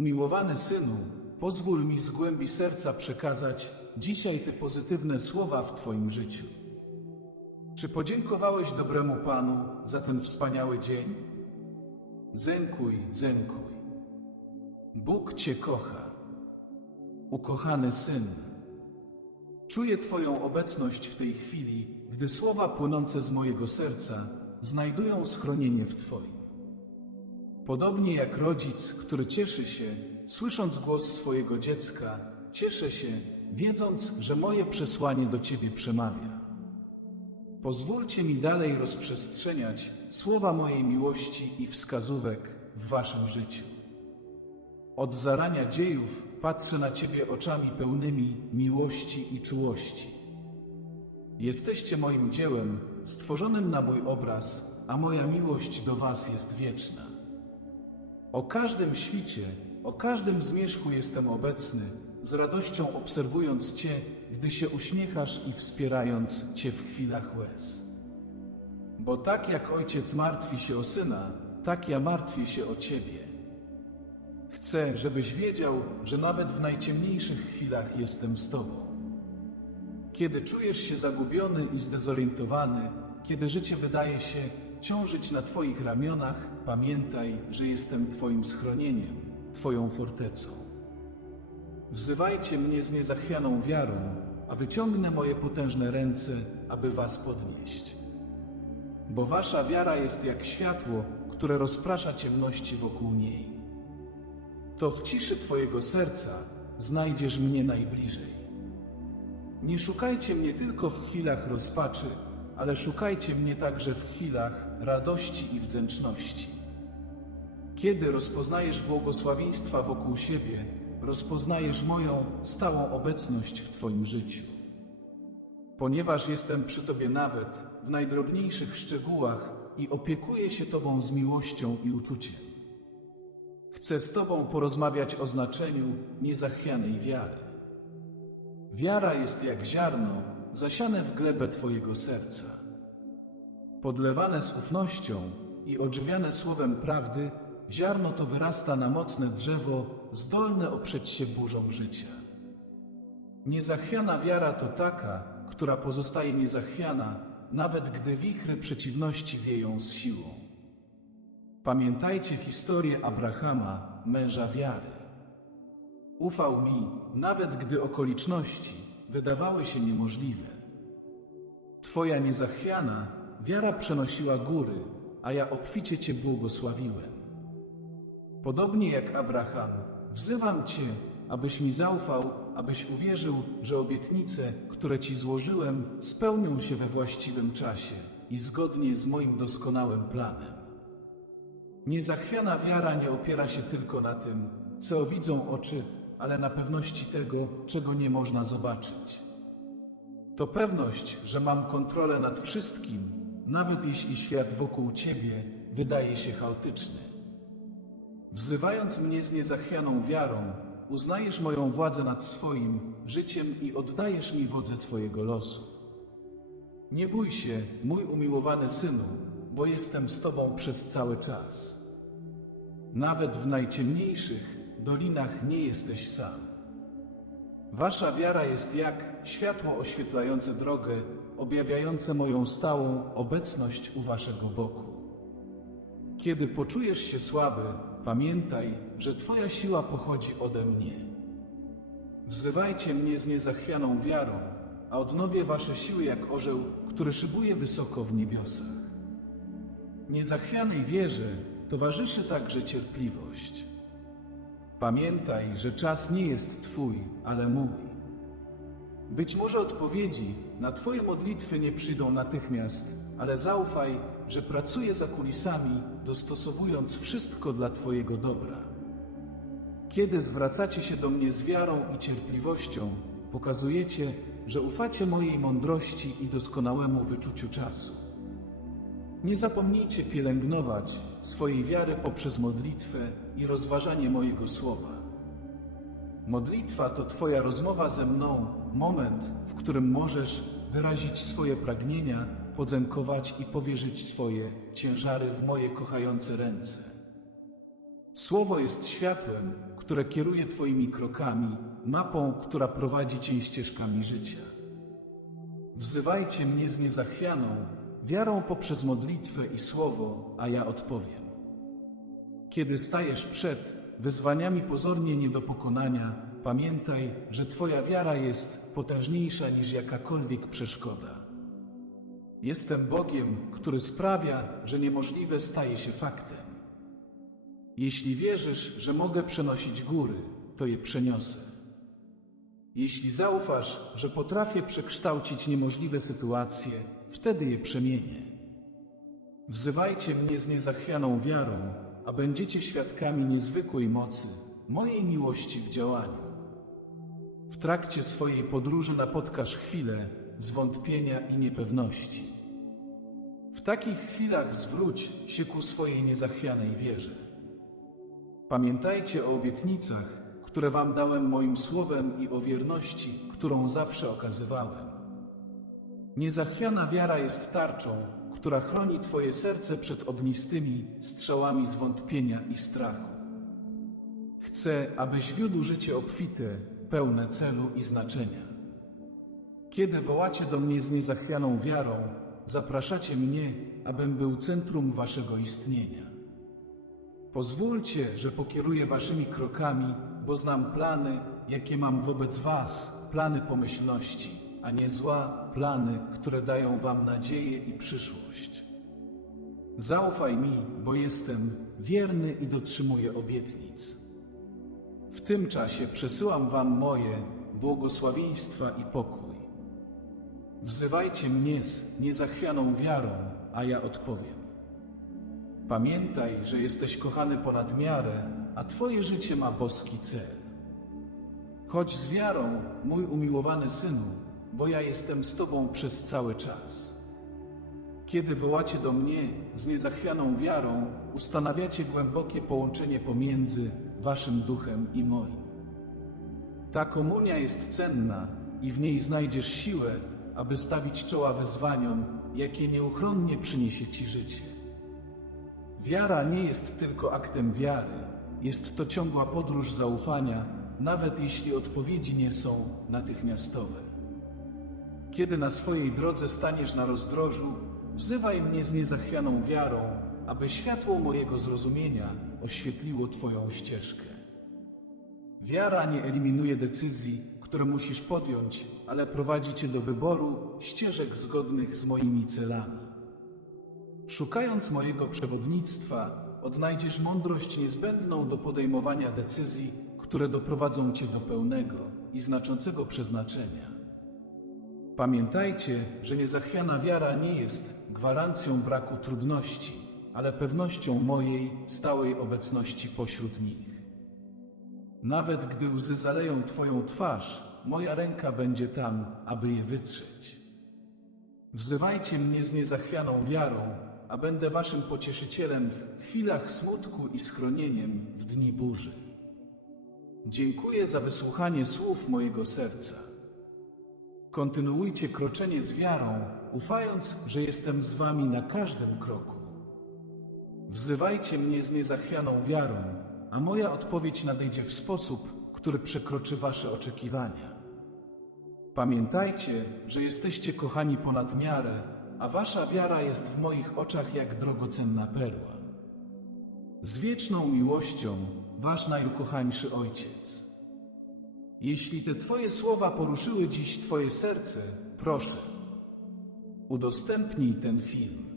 Umiłowany synu, pozwól mi z głębi serca przekazać dzisiaj te pozytywne słowa w Twoim życiu. Czy podziękowałeś dobremu Panu za ten wspaniały dzień? Dziękuj, dziękuj. Bóg Cię kocha. Ukochany syn, czuję Twoją obecność w tej chwili, gdy słowa płynące z mojego serca znajdują schronienie w Twoim. Podobnie jak rodzic, który cieszy się, słysząc głos swojego dziecka, cieszę się, wiedząc, że moje przesłanie do Ciebie przemawia. Pozwólcie mi dalej rozprzestrzeniać słowa mojej miłości i wskazówek w Waszym życiu. Od zarania dziejów patrzę na Ciebie oczami pełnymi miłości i czułości. Jesteście moim dziełem, stworzonym na mój obraz, a moja miłość do Was jest wieczna. O każdym świcie, o każdym zmierzchu jestem obecny, z radością obserwując Cię, gdy się uśmiechasz i wspierając Cię w chwilach łez. Bo tak jak ojciec martwi się o syna, tak ja martwię się o Ciebie. Chcę, żebyś wiedział, że nawet w najciemniejszych chwilach jestem z Tobą. Kiedy czujesz się zagubiony i zdezorientowany, kiedy życie wydaje się ciążyć na Twoich ramionach, pamiętaj, że jestem Twoim schronieniem, Twoją fortecą. Wzywajcie mnie z niezachwianą wiarą, a wyciągnę moje potężne ręce, aby Was podnieść. Bo Wasza wiara jest jak światło, które rozprasza ciemności wokół niej. To w ciszy Twojego serca znajdziesz mnie najbliżej. Nie szukajcie mnie tylko w chwilach rozpaczy, ale szukajcie mnie także w chwilach radości i wdzięczności. Kiedy rozpoznajesz błogosławieństwa wokół siebie, rozpoznajesz moją stałą obecność w Twoim życiu. Ponieważ jestem przy Tobie nawet w najdrobniejszych szczegółach i opiekuję się Tobą z miłością i uczuciem. Chcę z Tobą porozmawiać o znaczeniu niezachwianej wiary. Wiara jest jak ziarno zasiane w glebę Twojego serca. Podlewane z ufnością i odżywiane słowem prawdy, ziarno to wyrasta na mocne drzewo, zdolne oprzeć się burzom życia. Niezachwiana wiara to taka, która pozostaje niezachwiana, nawet gdy wichry przeciwności wieją z siłą. Pamiętajcie historię Abrahama, męża wiary. Ufał mi, nawet gdy okoliczności wydawały się niemożliwe. Twoja niezachwiana wiara przenosiła góry, a ja obficie Cię błogosławiłem. Podobnie jak Abraham, wzywam Cię, abyś mi zaufał, abyś uwierzył, że obietnice, które Ci złożyłem, spełnią się we właściwym czasie i zgodnie z moim doskonałym planem. Niezachwiana wiara nie opiera się tylko na tym, co widzą oczy, ale na pewności tego, czego nie można zobaczyć. To pewność, że mam kontrolę nad wszystkim, nawet jeśli świat wokół Ciebie wydaje się chaotyczny. Wzywając mnie z niezachwianą wiarą, uznajesz moją władzę nad swoim życiem i oddajesz mi wodzę swojego losu. Nie bój się, mój umiłowany synu, bo jestem z Tobą przez cały czas. Nawet w najciemniejszych dolinach nie jesteś sam. Wasza wiara jest jak światło oświetlające drogę, objawiające moją stałą obecność u Waszego boku. Kiedy poczujesz się słaby, pamiętaj, że Twoja siła pochodzi ode mnie. Wzywajcie mnie z niezachwianą wiarą, a odnowię Wasze siły jak orzeł, który szybuje wysoko w niebiosach. Niezachwianej wierze towarzyszy także cierpliwość. Pamiętaj, że czas nie jest Twój, ale mój. Być może odpowiedzi na Twoje modlitwy nie przyjdą natychmiast, ale zaufaj, że pracuję za kulisami, dostosowując wszystko dla Twojego dobra. Kiedy zwracacie się do mnie z wiarą i cierpliwością, pokazujecie, że ufacie mojej mądrości i doskonałemu wyczuciu czasu. Nie zapomnijcie pielęgnować swojej wiary poprzez modlitwę i rozważanie mojego słowa. Modlitwa to Twoja rozmowa ze mną, moment, w którym możesz wyrazić swoje pragnienia, podziękować i powierzyć swoje ciężary w moje kochające ręce. Słowo jest światłem, które kieruje Twoimi krokami, mapą, która prowadzi Cię ścieżkami życia. Wzywajcie mnie z niezachwianą, wiarą poprzez modlitwę i słowo, a ja odpowiem. Kiedy stajesz przed wyzwaniami pozornie nie do pokonania, pamiętaj, że Twoja wiara jest potężniejsza niż jakakolwiek przeszkoda. Jestem Bogiem, który sprawia, że niemożliwe staje się faktem. Jeśli wierzysz, że mogę przenosić góry, to je przeniosę. Jeśli zaufasz, że potrafię przekształcić niemożliwe sytuacje, wtedy je przemienię. Wzywajcie mnie z niezachwianą wiarą, a będziecie świadkami niezwykłej mocy, mojej miłości w działaniu. W trakcie swojej podróży napotkasz chwile zwątpienia i niepewności. W takich chwilach zwróć się ku swojej niezachwianej wierze. Pamiętajcie o obietnicach, które wam dałem moim słowem i o wierności, którą zawsze okazywałem. Niezachwiana wiara jest tarczą, która chroni Twoje serce przed ognistymi strzałami zwątpienia i strachu. Chcę, abyś wiódł życie obfite, pełne celu i znaczenia. Kiedy wołacie do mnie z niezachwianą wiarą, zapraszacie mnie, abym był centrum waszego istnienia. Pozwólcie, że pokieruję waszymi krokami, bo znam plany, jakie mam wobec was, plany pomyślności, a nie zła, plany, które dają wam nadzieję i przyszłość. Zaufaj mi, bo jestem wierny i dotrzymuję obietnic. W tym czasie przesyłam wam moje błogosławieństwa i pokój. Wzywajcie mnie z niezachwianą wiarą, a ja odpowiem. Pamiętaj, że jesteś kochany ponad miarę, a Twoje życie ma boski cel. Chodź z wiarą, mój umiłowany synu, bo ja jestem z Tobą przez cały czas. Kiedy wołacie do mnie z niezachwianą wiarą, ustanawiacie głębokie połączenie pomiędzy Waszym duchem i moim. Ta komunia jest cenna i w niej znajdziesz siłę, aby stawić czoła wyzwaniom, jakie nieuchronnie przyniesie Ci życie. Wiara nie jest tylko aktem wiary, jest to ciągła podróż zaufania, nawet jeśli odpowiedzi nie są natychmiastowe. Kiedy na swojej drodze staniesz na rozdrożu, wzywaj mnie z niezachwianą wiarą, aby światło mojego zrozumienia oświetliło Twoją ścieżkę. Wiara nie eliminuje decyzji, które musisz podjąć, ale prowadzi Cię do wyboru ścieżek zgodnych z moimi celami. Szukając mojego przewodnictwa, odnajdziesz mądrość niezbędną do podejmowania decyzji, które doprowadzą cię do pełnego i znaczącego przeznaczenia. Pamiętajcie, że niezachwiana wiara nie jest gwarancją braku trudności, ale pewnością mojej stałej obecności pośród nich. Nawet gdy łzy zaleją Twoją twarz, moja ręka będzie tam, aby je wytrzeć. Wzywajcie mnie z niezachwianą wiarą, a będę waszym pocieszycielem w chwilach smutku i schronieniem w dni burzy. Dziękuję za wysłuchanie słów mojego serca. Kontynuujcie kroczenie z wiarą, ufając, że jestem z wami na każdym kroku. Wzywajcie mnie z niezachwianą wiarą, a moja odpowiedź nadejdzie w sposób, który przekroczy wasze oczekiwania. Pamiętajcie, że jesteście kochani ponad miarę, a wasza wiara jest w moich oczach jak drogocenna perła. Z wieczną miłością, wasz najukochańszy ojciec. Jeśli te Twoje słowa poruszyły dziś Twoje serce, proszę, udostępnij ten film.